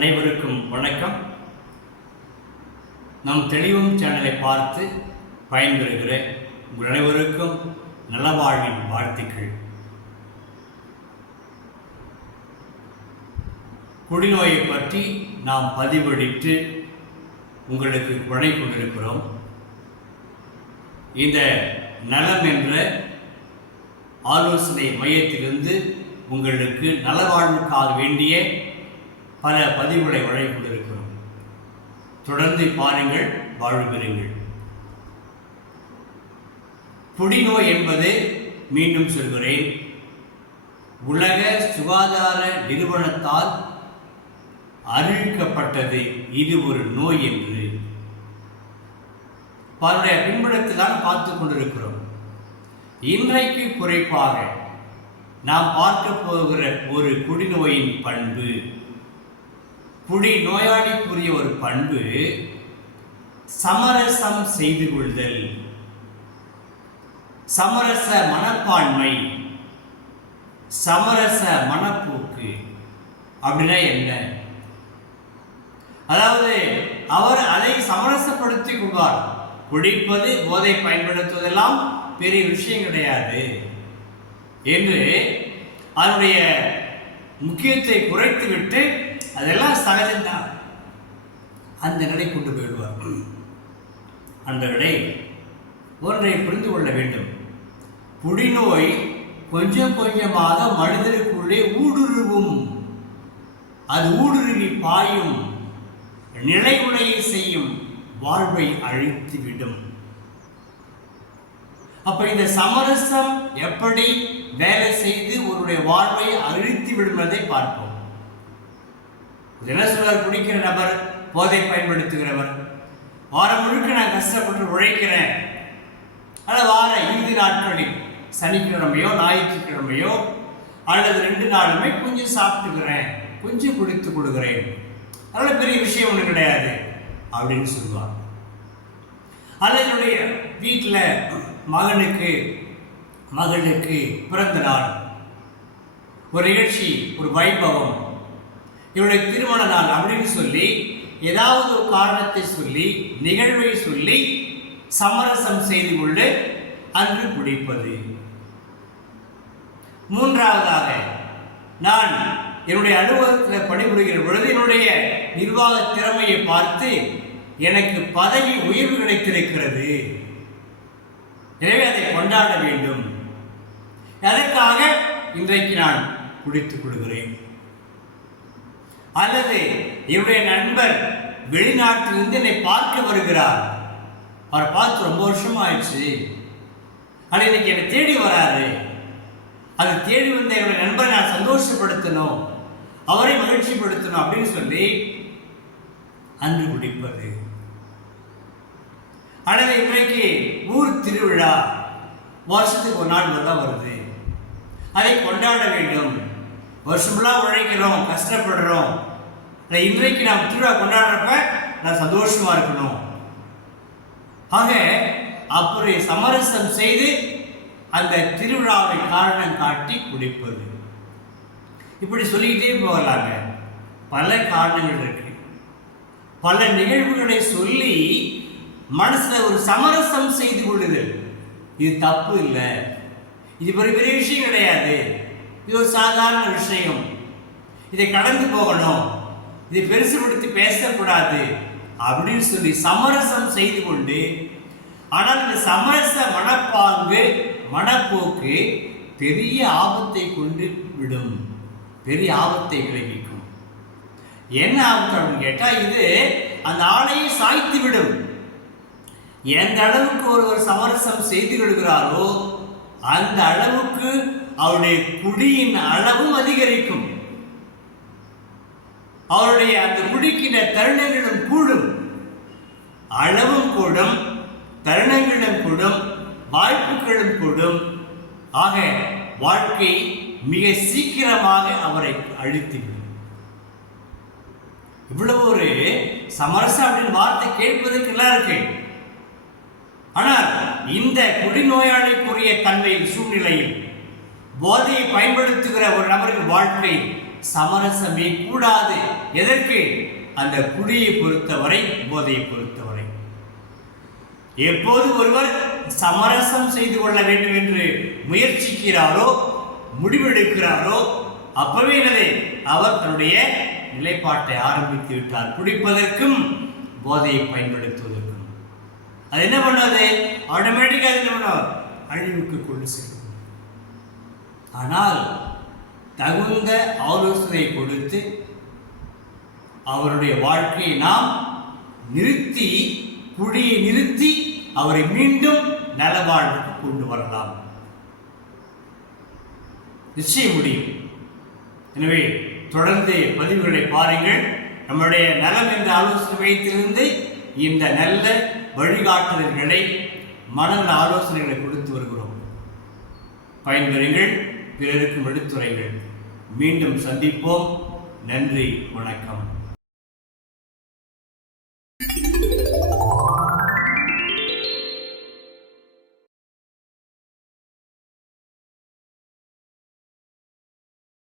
அனைவருக்கும் வணக்கம். நம் தெளிவும் சேனலை பார்த்து பயன்பெறுகிற உங்கள் அனைவருக்கும் நலவாழ்வின் வாழ்த்துக்கள். குடிநோயை பற்றி நாம் பதிவளித்து உங்களுக்கு வழங்கி கொண்டிருக்கிறோம். இந்த நலம் என்ற ஆலோசனை மையத்திலிருந்து உங்களுக்கு நலவாழ்வுக்காக வேண்டிய பல பதிவுகளை வழங்கிக் கொண்டிருக்கிறோம். தொடர்ந்து பாருங்கள் வாழ்வு பெறுங்கள் புடிநோய் என்பது மீண்டும் சொல்கிறேன். உலக சுகாதார நிறுவனத்தால் அறிவிக்கப்பட்டது இது ஒரு நோய் என்று. பலருடைய பின்புலத்தை தான் பார்த்து கொண்டிருக்கிறோம். இன்றைக்கு குறிப்பாக நாம் பார்க்க போகிற ஒரு குடிநோயின் பண்பு குடி நோயாளிக்குரிய ஒரு பண்பு சமரசம் செய்து கொள்தல். சமரச மனப்பான்மை. சமரச மனப்போக்கு. அப்படின்னா என்ன? அதாவது அவர் அதை சமரசப்படுத்திக் கொள்வார். குடிப்பது போதை பயன்படுத்துவதெல்லாம் பெரிய விஷயம் கிடையாது. என்று அதனுடைய முக்கியத்தை குறைத்துவிட்டு அதெல்லாம் சகஜம்தான். அந்த நிலை கொண்டு போயிடுவார். அந்த நிலை ஒன்றை புரிந்து கொள்ள வேண்டும். புடிநோய் கொஞ்சம் கொஞ்சமாக மனிதருக்குள்ளே ஊடுருவும். அது ஊடுருவி பாயும். நிலைகுலையை செய்யும். வாழ்வை அழித்துவிடும். அப்ப இந்த சமரசம் எப்படி வேலை செய்து ஒருடைய வாழ்வை அழித்து விடும் என்பதை பார்ப்போம். தினசுவர் குடிக்கிற நபர் போதை பயன்படுத்துகிறவர். வாரம் முழுக்க நான் கஷ்டப்பட்டு உழைக்கிறேன். ஆனால் வார இறுதி நாட்களில் சனிக்கிழமையோ ஞாயிற்றுக்கிழமையோ அல்லது ரெண்டு நாளுமே கொஞ்சம் சாப்பிட்டுக்கிறேன் கொஞ்சம் குடித்து கொடுக்குறேன் அதனால் பெரிய விஷயம் ஒன்றும் கிடையாது அப்படின்னு சொல்லுவார் அல்லது என்னுடைய வீட்டில் மகனுக்கு மகளுக்கு பிறந்த நாள். ஒரு நிகழ்ச்சி ஒரு வைபவம். இவருடைய திருமண நாள் அப்படின்னு சொல்லி ஏதாவது ஒரு காரணத்தை சொல்லி நிகழ்வை சொல்லி சமரசம் செய்து கொண்டு அன்று குடிப்பது. மூன்றாவதாக நான் என்னுடைய அலுவலகத்தில் பணிபுரிகிற பொழுது என்னுடைய நிர்வாக திறமையை பார்த்து எனக்கு பதவி உயர்வு கிடைத்திருக்கிறது. எனவே அதை கொண்டாட வேண்டும். அதற்காக இன்றைக்கு நான் குடித்துக் கொள்கிறேன். அல்லது இவருடைய நண்பர் வெளிநாட்டிலிருந்து என்னை பார்க்க வருகிறார். அவரை பார்த்து ரொம்ப வருஷம் ஆயிடுச்சு ஆனால் இன்னைக்கு என்னை தேடி வராரு. அது தேடி வந்த என்னுடைய நண்பரை நான் சந்தோஷப்படுத்தணும் அவரை மகிழ்ச்சிப்படுத்தணும் அப்படின்னு சொல்லி அன்று குடிப்பது அல்லது இன்றைக்கு ஊர் திருவிழா வருஷத்துக்கு ஒரு நாள் தான் வருது. அதை கொண்டாட வேண்டும். வருஷம் ஃபுல்லாக உழைக்கிறோம் கஷ்டப்படுறோம். ஆனால் இன்றைக்கு நாம் திருவிழா கொண்டாடுறப்ப நான் சந்தோஷமா இருக்கணும். ஆக அப்படி சமரசம் செய்து அந்த திருவிழாவை காரணம் காட்டி குடிப்பது இப்படி சொல்லிக்கிட்டே போகலாங்க பல காரணங்கள் இருக்கு. பல நிகழ்வுகளை சொல்லி மனசுல ஒரு சமரசம் செய்து கொள்ளுதல். இது தப்பு இல்லை. இது பெரிய பெரிய விஷயம் கிடையாது. இது ஒரு சாதாரண விஷயம். இதை கடந்து போகணும். இதை பெருசுபடுத்தி பேசக்கூடாது அப்படின்னு சொல்லி சமரசம் செய்து கொண்டு ஆனால் இந்த சமரச மனப்பாங்கு மனப்போக்கு பெரிய ஆபத்தை கொண்டு விடும். பெரிய ஆபத்தை விளைவிக்கும். என்ன ஆபத்து அப்படின்னு கேட்டால் இது அந்த ஆலையை சாய்த்து விடும். எந்த அளவுக்கு ஒருவர் சமரசம் செய்து கொள்கிறாரோ அந்த அளவுக்கு அவருடைய குடியின் அளவும் அதிகரிக்கும். அவருடைய அந்த குடிக்கிற தருணங்களும் கூடும். அளவும் கூடும் தருணங்களும் கூடும் வாய்ப்புகளும் கூடும். ஆக வாழ்க்கை மிக சீக்கிரமாக அவரை அழித்துவிடும். இவ்வளவு ஒரு சமரசம் அப்படின்னு வார்த்தை கேட்பதற்கு நல்லா இருக்கு. ஆனால் இந்த குடிநோயாளிக்குரிய தன்மை சூழ்நிலையில் போதையை பயன்படுத்துகிற ஒரு நபரின் வாழ்க்கை சமரசமே கூடாது. எதற்கு? அந்த குடியை பொறுத்தவரை போதையை பொறுத்தவரை. எப்போது ஒருவர் சமரசம் செய்து கொள்ள வேண்டும் என்று முயற்சிக்கிறாரோ முடிவெடுக்கிறாரோ அப்பவே என்னது அவர் தன்னுடைய நிலைப்பாட்டை ஆரம்பித்து விட்டார். குடிப்பதற்கும் போதையை பயன்படுத்துவதற்கும். அது என்ன பண்ணாது ஆட்டோமேட்டிக்காக என்ன பண்ணும்? அழிவுக்கு கொண்டு செல்லும். ஆனால் தகுந்த ஆலோசனை கொடுத்து அவருடைய வாழ்க்கையை நாம் நிறுத்தி குழியை நிறுத்தி அவரை மீண்டும் நலவாழ்வுக்கு கொண்டு வரலாம். நிச்சயம் முடியும். எனவே தொடர்ந்து பதிவுகளை பாருங்கள். நம்முடைய நலம் என்ற ஆலோசனை மையத்திலிருந்து இந்த நல்ல வழிகாட்டுதல்களை மனநல ஆலோசனைகளை கொடுத்து வருகிறோம். பயன்பெறுங்கள். பிறருக்கும் எடுத்துரைகள். மீண்டும் சந்திப்போம். நன்றி வணக்கம்.